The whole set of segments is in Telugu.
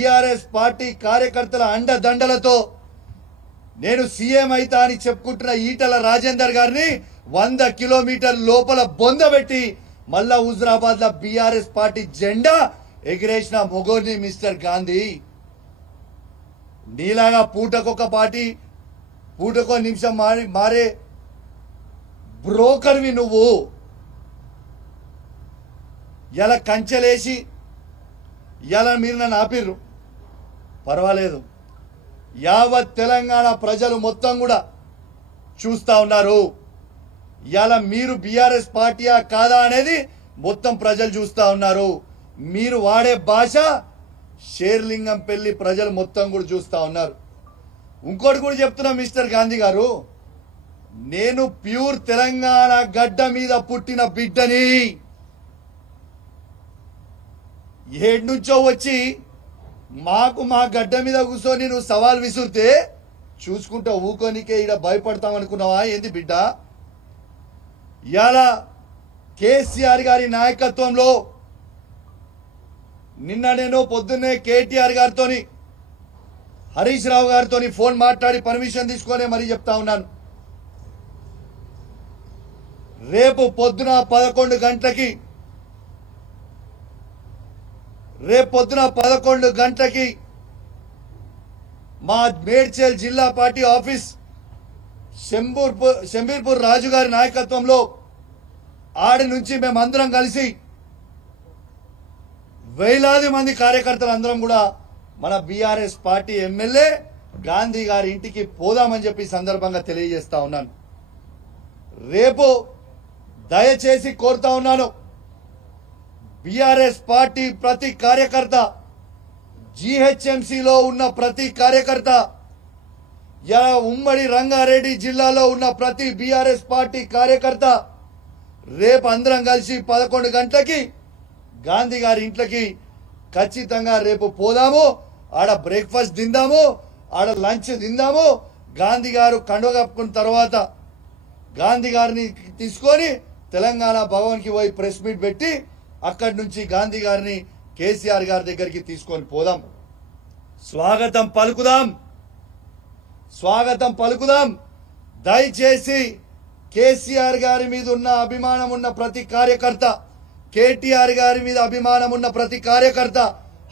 టిఆర్ఎస్ పార్టీ కార్యకర్తల అండదండలతో నేను సీఎం అయితా అని చెప్పుకుంటున్న ఈటల రాజేందర్ గారిని 100 కిలోమీటర్ల లోపల బొందబెట్టి మళ్ళా హుజరాబాద్ లో బీఆర్ఎస్ పార్టీ జెండా ఎగిరేసిన మొగోని మిస్టర్ గాంధీ. నీలాగా పూటకొక పార్టీ పూటకో నిమిషం మారే బ్రోకర్వి నువ్వు. ఇలా కంచెలేసి ఇలా మీరు నన్ను ఆపిర్రు, పర్వాలేదు. యావత్ తెలంగాణ ప్రజలు మొత్తం కూడా చూస్తా ఉన్నారు. ఇలా మీరు బీఆర్ఎస్ పార్టీయా కాదా అనేది మొత్తం ప్రజలు చూస్తా ఉన్నారు. మీరు వాడే భాష షేర్లింగం పెళ్లి ప్రజలు మొత్తం కూడా చూస్తా ఉన్నారు. ఇంకోటి కూడా చెప్తున్నా మిస్టర్ గాంధీ గారు, నేను ప్యూర్ తెలంగాణ గడ్డ మీద పుట్టిన బిడ్డని. ఏడు నుంచో వచ్చి మా గడ్డ మీద కూర్చొని నువ్వు సవాల్ విసురితే చూసుకుంటా ఊకోనికే ఇక్కడ భయపడతాం అనుకున్నావా ఏంది బిడ్డ? ఇవాళ కేసీఆర్ గారి నాయకత్వంలో నిన్న నేను పొద్దున్నే కేటీఆర్ గారితో హరీష్ రావు గారితో ఫోన్ మాట్లాడి పర్మిషన్ తీసుకొని మరీ చెప్తా ఉన్నాను. రేపు పొద్దున 11 గంటలకి మా మేడ్చల్ జిల్లా పార్టీ ఆఫీస్ శంబీర్పూర్ రాజు గారి నాయకత్వంలో ఆడి నుంచి మేమందరం కలిసి వేలాది మంది కార్యకర్తలు అందరం కూడా మన బీఆర్ఎస్ పార్టీ ఎమ్మెల్యే గాంధీ గారి ఇంటికి పోదామని చెప్పి సందర్భంగా తెలియజేస్తా ఉన్నాను. రేపు దయచేసి కోరుతా ఉన్నాను, బీఆర్ఎస్ పార్టీ ప్రతి కార్యకర్త, జీహెచ్ఎంసీలో ఉన్న ప్రతి కార్యకర్త, ఉమ్మడి రంగారెడ్డి జిల్లాలో ఉన్న ప్రతి బీఆర్ఎస్ పార్టీ కార్యకర్త రేపు అందరం కలిసి 11 గంటలకి గాంధీ గారి ఇంట్లోకి ఖచ్చితంగా రేపు పోదాము. ఆడ బ్రేక్ఫాస్ట్ తిందాము, ఆడ లంచ్ తిందాము. గాంధీ గారు కండువ కప్పుకున్న తర్వాత గాంధీ గారిని తీసుకొని తెలంగాణ భవన్కి పోయి ప్రెస్ మీట్ పెట్టి అక్కడి నుంచి గాంధీ గారిని కేసీఆర్ గారి దగ్గరికి తీసుకొని పోదాం. స్వాగతం పలుకుదాం. దయచేసి కేసీఆర్ గారి మీద ఉన్న అభిమానం ఉన్న ప్రతి కార్యకర్త, కేటీఆర్ గారి మీద అభిమానం ఉన్న ప్రతి కార్యకర్త,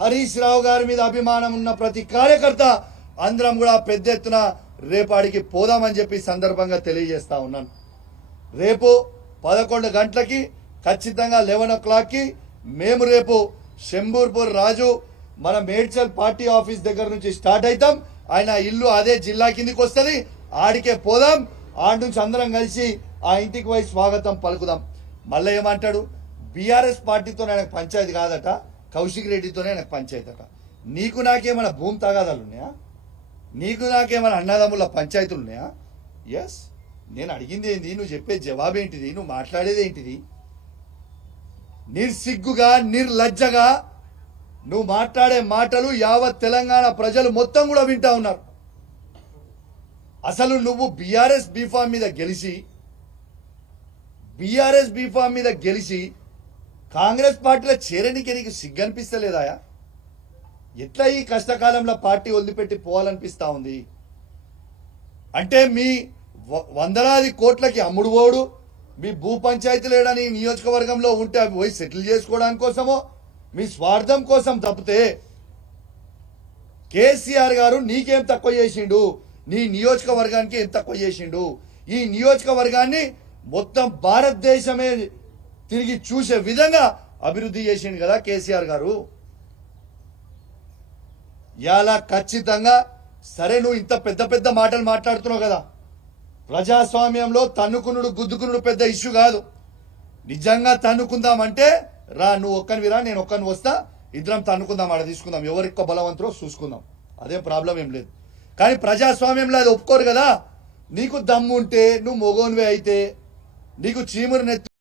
హరీష్ రావు గారి మీద అభిమానం ఉన్న ప్రతి కార్యకర్త అందరం కూడా పెద్ద ఎత్తున రేపాడికి పోదామని చెప్పి సందర్భంగా తెలియజేస్తా ఉన్నాను. రేపు 11 గంటలకి ఖచ్చితంగా 11 o'clockకి మేము రేపు శంబూర్పూర్ రాజు మన మేడ్చల్ పార్టీ ఆఫీస్ దగ్గర నుంచి స్టార్ట్ అవుతాం. ఆయన ఇల్లు అదే జిల్లా కిందికి వస్తుంది, ఆడికే పోదాం. ఆడి నుంచి అందరం కలిసి ఆ ఇంటికి పోయి స్వాగతం పలుకుదాం. మళ్ళీ ఏమంటాడు, బీఆర్ఎస్ పార్టీతో ఆయనకు పంచాయతీ కాదట, కౌశిక్ రెడ్డితోనే ఆయనకు పంచాయతీ అట. నీకు నాకేమైనా భూమి తగాదాలు ఉన్నాయా? నీకు నాకేమైనా అన్నదమ్ముల పంచాయతీలు ఉన్నాయా? ఎస్, నేను అడిగింది ఏంది, నువ్వు చెప్పే జవాబేంటిది, నువ్వు మాట్లాడేది ఏంటిది? నిర్సిగ్గుగా నిర్లజ్జగా నువ్వు మాట్లాడే మాటలు యావత్ తెలంగాణ ప్రజలు మొత్తం కూడా వింటా ఉన్నారు. అసలు నువ్వు బీఆర్ఎస్ బీఫామ్ మీద గెలిచి కాంగ్రెస్ పార్టీలో చేరడానికి నీకు సిగ్గనిపిస్తలేదా? ఎట్లా ఈ కష్టకాలంలో పార్టీ వదిలిపెట్టి పోవాలనిపిస్తా ఉంది? అంటే మీ వందలాది కోట్లకి అమ్ముడు పోడు, మీ భూ పంచాయతీలు ఏడని నియోజకవర్గంలో ఉంటే అవి పోయి సెటిల్ చేసుకోవడానికి కోసమో మీ స్వార్థం కోసం తప్పితే కేసీఆర్ గారు నీకేం తక్కువ చేసిండు? నీ నియోజకవర్గానికి ఏం తక్కువ చేసిండు? ఈ నియోజకవర్గాన్ని మొత్తం భారతదేశమే తిరిగి చూసే విధంగా అభివృద్ధి చేసిండు కదా కేసీఆర్ గారు. ఇలా ఖచ్చితంగా సరే, నువ్వు ఇంత పెద్ద పెద్ద మాటలు మాట్లాడుతున్నావు కదా, ప్రజాస్వామ్యంలో తన్నుకునుడు గుద్దుకునుడు పెద్ద ఇష్యూ కాదు. నిజంగా తన్నుకుందామంటే రా, నువ్వు ఒక్కనివి రా, నేను ఒక్కని వస్తా, ఇద్దరం తన్నుకుందాం, ఆడ తీసుకుందాం, ఎవరికో బలవంతులో చూసుకుందాం, అదే ప్రాబ్లం ఏం లేదు. కానీ ప్రజాస్వామ్యంలో అది ఒప్పుకోరు కదా. నీకు దమ్ము ఉంటే, నువ్వు మొగోనివే అయితే, నీకు చీమురు నెత్తి